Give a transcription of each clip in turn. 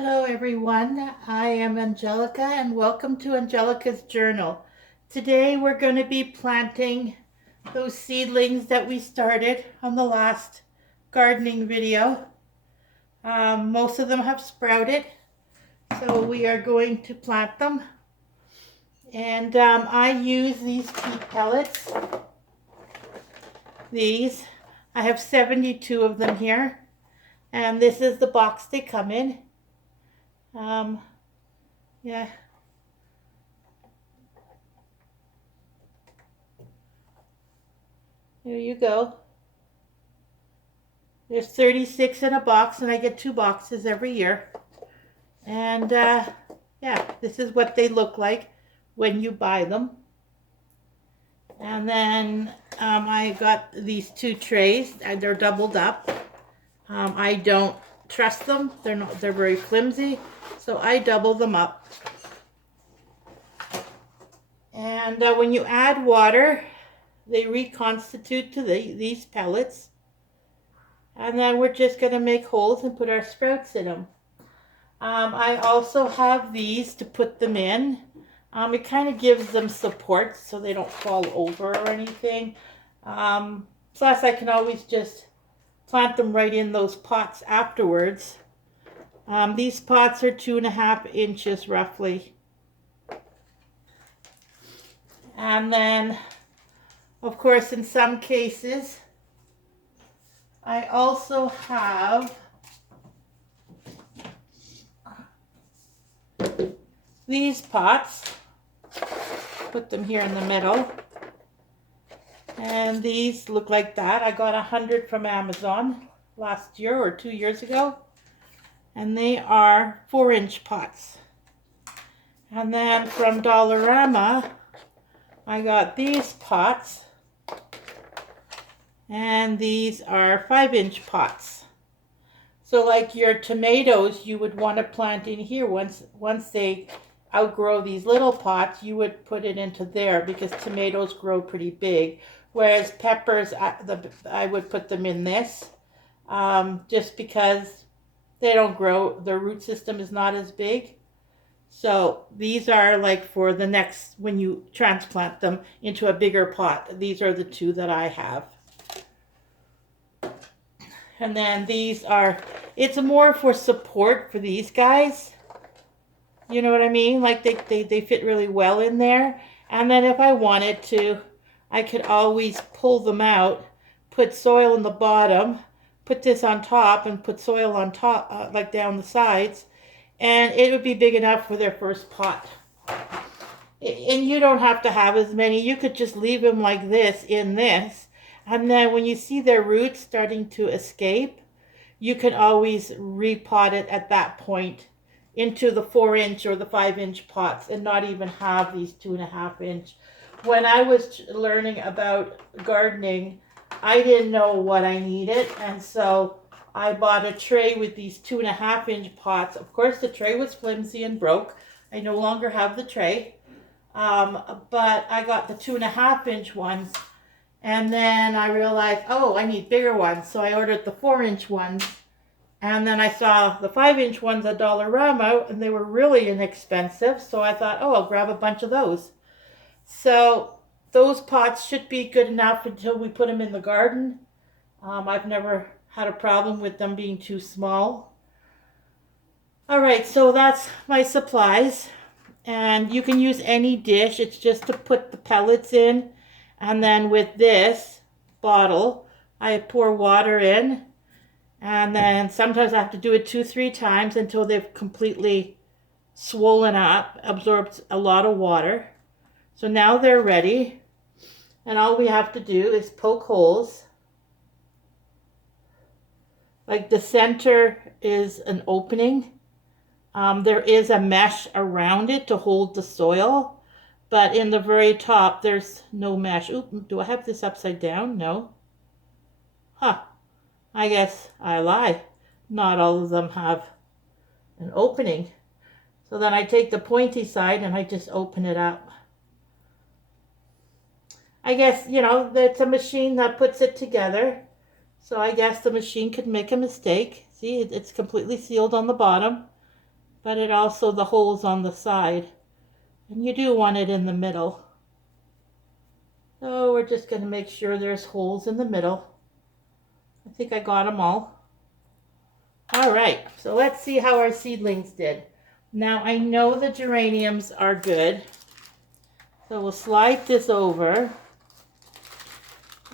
Hello everyone, I am Angelica and welcome to Angelica's Journal. Today we're going to be planting those seedlings that we started on the last gardening video. Most of them have sprouted, so we are going to plant them. And I use these peat pellets. These, I have 72 of them here, and this is the box they come in. Yeah. There you go. There's 36 in a box, and I get 2 boxes every year. And yeah, this is what they look like when you buy them. And then I got these 2 trays. They're doubled up. I don't trust them. They're very flimsy, so I double them up. And when you add water, they reconstitute to these pellets. And then we're just going to make holes and put our sprouts in them. I also have these to put them in. It kind of gives them support so they don't fall over or anything. Plus I can always just plant them right in those pots afterwards. These pots are 2.5 inches roughly. And then, of course, in some cases, I also have these pots. Put them here in the middle. And these look like that. I got 100 from Amazon last year or 2 years ago. And they are 4-inch pots. And then from Dollarama, I got these pots. And these are 5-inch pots. So like your tomatoes, you would want to plant in here. Once they outgrow these little pots, you would put it into there because tomatoes grow pretty big. Whereas peppers, I would put them in this just because they don't grow. Their root system is not as big. So these are like for the next, when you transplant them into a bigger pot. These are the 2 that I have. And then these are, it's more for support for these guys. You know what I mean? Like they fit really well in there. And then if I wanted to, I could always pull them out, put soil in the bottom, put this on top, and put soil on top, like down the sides. And it would be big enough for their first pot. And you don't have to have as many. You could just leave them like this in this. And then when you see their roots starting to escape, you can always repot it at that point into the 4-inch or the 5-inch pots and not even have these 2.5-inch. When I was learning about gardening, I didn't know what I needed. And so I bought a tray with these 2.5-inch pots. Of course, the tray was flimsy and broke. I no longer have the tray. But I got the 2.5-inch ones. And then I realized, oh, I need bigger ones. So I ordered the 4-inch ones. And then I saw the 5-inch ones at Dollarama, and they were really inexpensive. So I thought, oh, I'll grab a bunch of those. So those pots should be good enough until we put them in the garden. I've never had a problem with them being too small. All right, so that's my supplies. And you can use any dish. It's just to put the pellets in. And then with this bottle, I pour water in. And then sometimes I have to do it 2-3 times until they've completely swollen up, absorbed a lot of water. So now they're ready. And all we have to do is poke holes. Like the center is an opening. There is a mesh around it to hold the soil. But in the very top, there's no mesh. Oop, do I have this upside down? No. Huh. I guess I lie. Not all of them have an opening. So then I take the pointy side and I just open it up. I guess, you know, it's a machine that puts it together. So I guess the machine could make a mistake. See, it's completely sealed on the bottom. but it also the holes on the side. And you do want it in the middle. So we're just going to make sure there's holes in the middle. I think I got them all. All right, so let's see how our seedlings did. Now I know the geraniums are good. So we'll slide this over.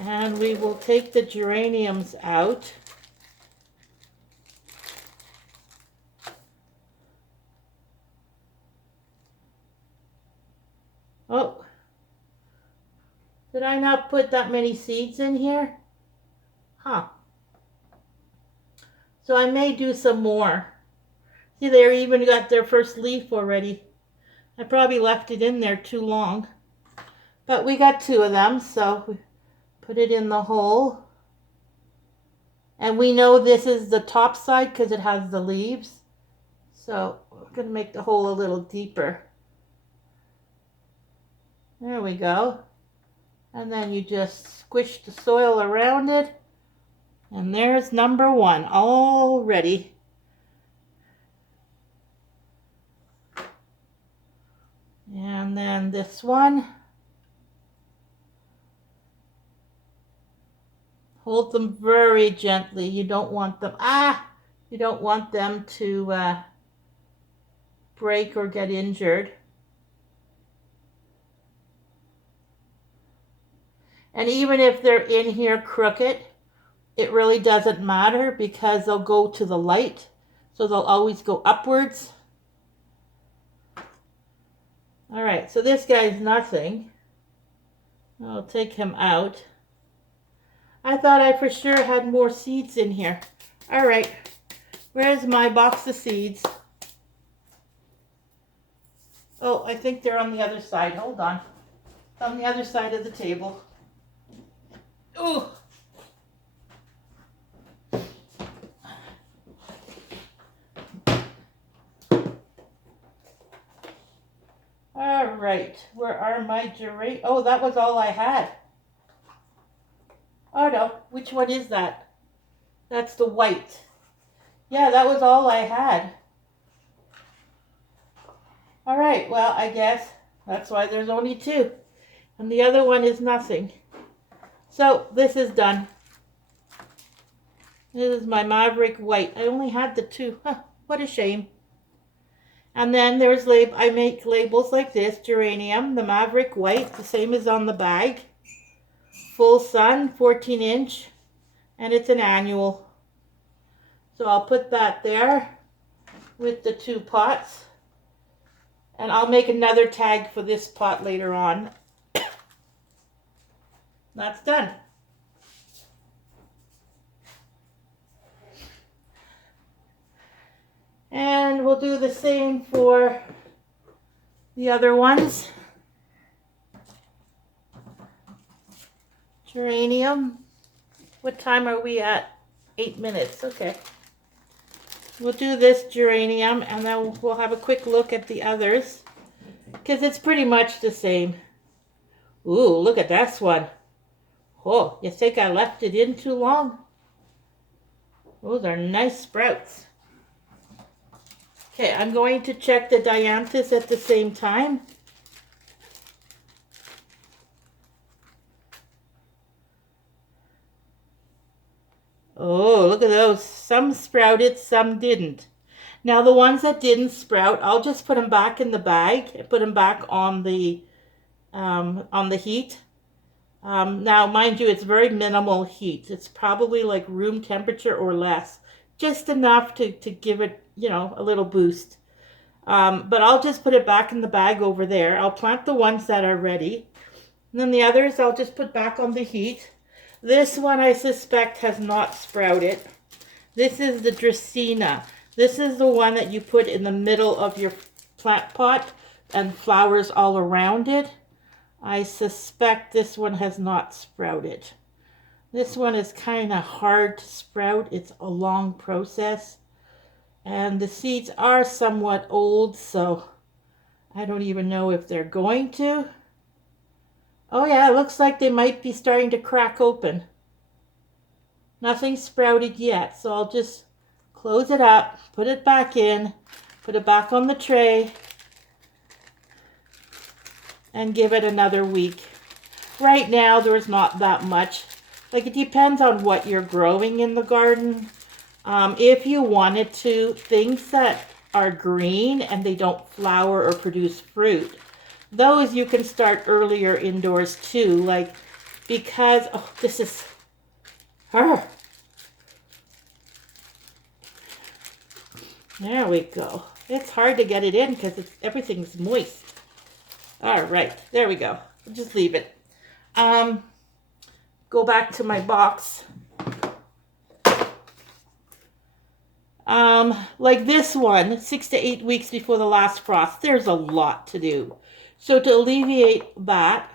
And we will take the geraniums out. Oh, did I not put that many seeds in here? Huh. So I may do some more. See, they even got their first leaf already. I probably left it in there too long. But we got 2 of them, so we put it in the hole. And we know this is the top side because it has the leaves. So we're going to make the hole a little deeper. There we go. And then you just squish the soil around it. And there's number 1 all ready. And then this one. Hold them very gently. You don't want them, you don't want them to break or get injured. And even if they're in here crooked, it really doesn't matter because they'll go to the light. So they'll always go upwards. All right, so this guy's nothing. I'll take him out. I thought I for sure had more seeds in here. All right, where's my box of seeds? Oh, I think they're on the other side. Hold on. It's on the other side of the table. Ooh. All right, where are my geraniums? Oh, that was all I had. Oh no, which one is that? That's the white. Yeah, that was all I had. All right, well, I guess that's why there's only 2. And the other one is nothing. So this is done. This is my Maverick White. I only had the 2. Huh, what a shame. And then there's I make labels like this. Geranium, the Maverick White, the same as on the bag. Full sun, 14-inch, and it's an annual. So I'll put that there with the 2 pots. And I'll make another tag for this pot later on. That's done. And we'll do the same for the other ones. Geranium. What time are we at? 8 minutes. Okay. We'll do this geranium and then we'll have a quick look at the others because it's pretty much the same. Ooh, look at this one. Oh, you think I left it in too long? Those are nice sprouts. Okay, I'm going to check the dianthus at the same time. Oh, look at those. Some sprouted, some didn't. Now the ones that didn't sprout, I'll just put them back in the bag and put them back on the heat. Now, mind you, it's very minimal heat. It's probably like room temperature or less. Just enough to give it, a little boost. But I'll just put it back in the bag over there. I'll plant the ones that are ready. And then the others I'll just put back on the heat. This one I suspect has not sprouted. This is the Dracaena. This is the one that you put in the middle of your plant pot and flowers all around it. I suspect this one has not sprouted. This one is kind of hard to sprout. It's a long process. And the seeds are somewhat old, so I don't even know if they're going to. Oh yeah, it looks like they might be starting to crack open. Nothing sprouted yet, so I'll just close it up, put it back in, Put it back on the tray and give it another week. Right now, there's not that much. Like, it depends on what you're growing in the garden. If you wanted to, things that are green and they don't flower or produce fruit, those you can start earlier indoors too. Like, because, oh, this is her. There we go. It's hard to get it in because everything's moist. All right, there we go. I'll just leave it. Go back to my box. Like this one, 6 to 8 weeks before the last frost, there's a lot to do. So to alleviate that,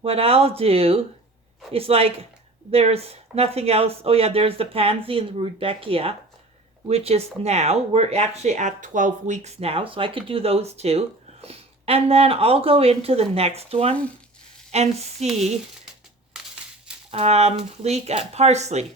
what I'll do is, like, there's nothing else. Oh yeah, there's the pansy and the rudbeckia, which is now, we're actually at 12 weeks now, so I could do those two. And then I'll go into the next one and see parsley,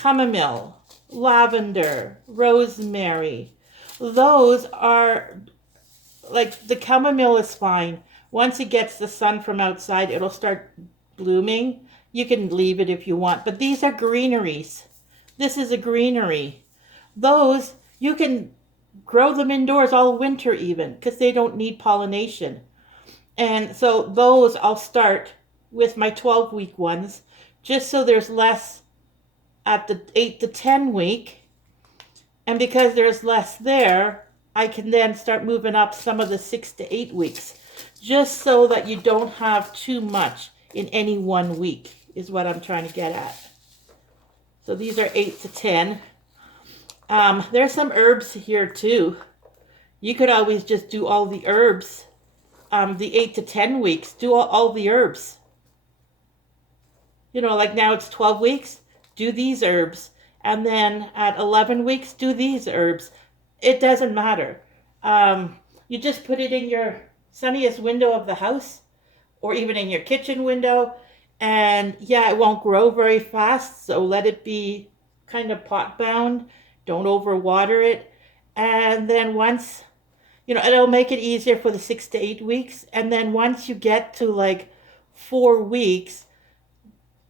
chamomile, lavender, rosemary. Those are, like, the chamomile is fine. Once it gets the sun from outside, it'll start blooming. You can leave it if you want, but these are greeneries. This is a greenery. Those, you can grow them indoors all winter even, because they don't need pollination. And so those I'll start with my 12-week ones, just so there's less at the 8 to 10 week. And because there's less there, I can then start moving up some of the 6 to 8 weeks, just so that you don't have too much in any one week, is what I'm trying to get at. So these are 8 to 10. There's some herbs here too. You could always just do all the herbs. The 8 to 10 weeks, do all the herbs. You know, like now it's 12 weeks, do these herbs. And then at 11 weeks, do these herbs. It doesn't matter. You just put it in your sunniest window of the house, or even in your kitchen window. And yeah, it won't grow very fast, so let it be kind of pot bound. Don't overwater it. And then once, you know, it'll make it easier for the 6 to 8 weeks. And then once you get to like 4 weeks,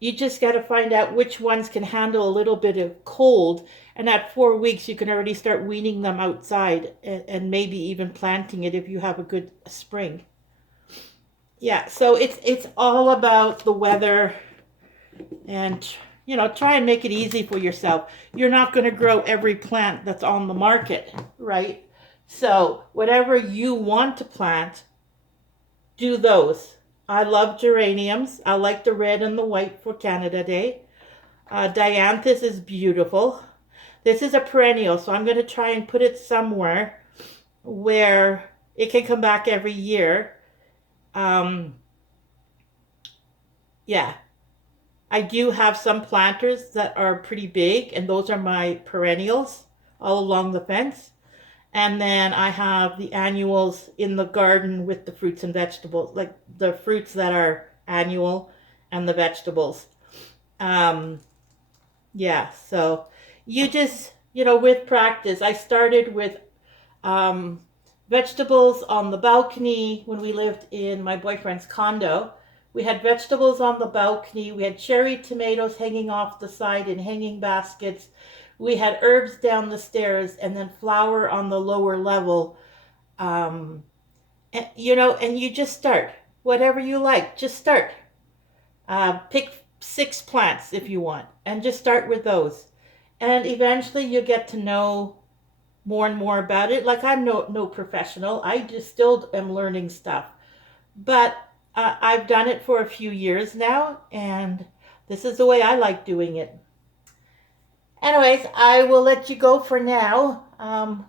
you just got to find out which ones can handle a little bit of cold. And at 4 weeks, you can already start weaning them outside, and maybe even planting it if you have a good spring. Yeah, so it's all about the weather, and, you know, try and make it easy for yourself. You're not going to grow every plant that's on the market, right? So whatever you want to plant, do those. I love geraniums. I like the red and the white for Canada Day. Dianthus is beautiful. This is a perennial, so I'm going to try and put it somewhere where it can come back every year. Yeah, I do have some planters that are pretty big, and those are my perennials all along the fence. And then I have the annuals in the garden with the fruits and vegetables, like the fruits that are annual and the vegetables. Yeah, so you just, you know, with practice, I started with vegetables on the balcony when we lived in my boyfriend's condo. We had vegetables on the balcony. We had cherry tomatoes hanging off the side in hanging baskets. We had herbs down the stairs, and then flour on the lower level. And, you know, and you just start. Whatever you like, just start. Pick 6 plants if you want, and just start with those. And eventually you get to know more and more about it. Like, I'm no professional. I just still am learning stuff. But I've done it for a few years now, and this is the way I like doing it. Anyways, I will let you go for now.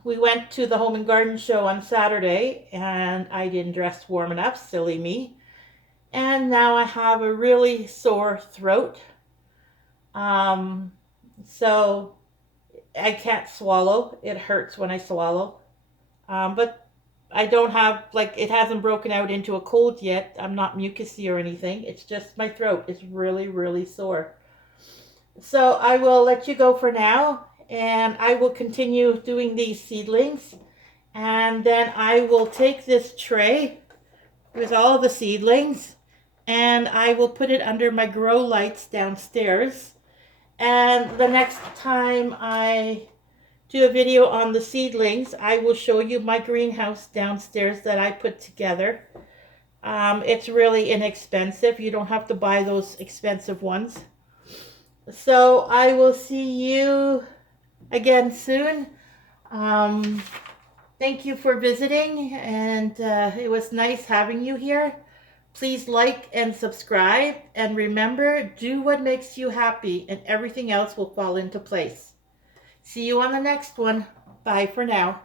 We went to the Home and Garden Show on Saturday, and I didn't dress warm enough, silly me. And now I have a really sore throat. So I can't swallow. It hurts when I swallow. But I don't have, like, it hasn't broken out into a cold yet. I'm not mucousy or anything. It's just my throat is really, really sore. So I will let you go for now, and I will continue doing these seedlings. And then I will take this tray with all the seedlings and I will put it under my grow lights downstairs. And the next time I do a video on the seedlings, I will show you my greenhouse downstairs that I put together. It's really inexpensive. You don't have to buy those expensive ones. So I will see you again soon. Thank you for visiting, and it was nice having you here. Please like and subscribe, and remember, do what makes you happy, and everything else will fall into place. See you on the next one. Bye for now.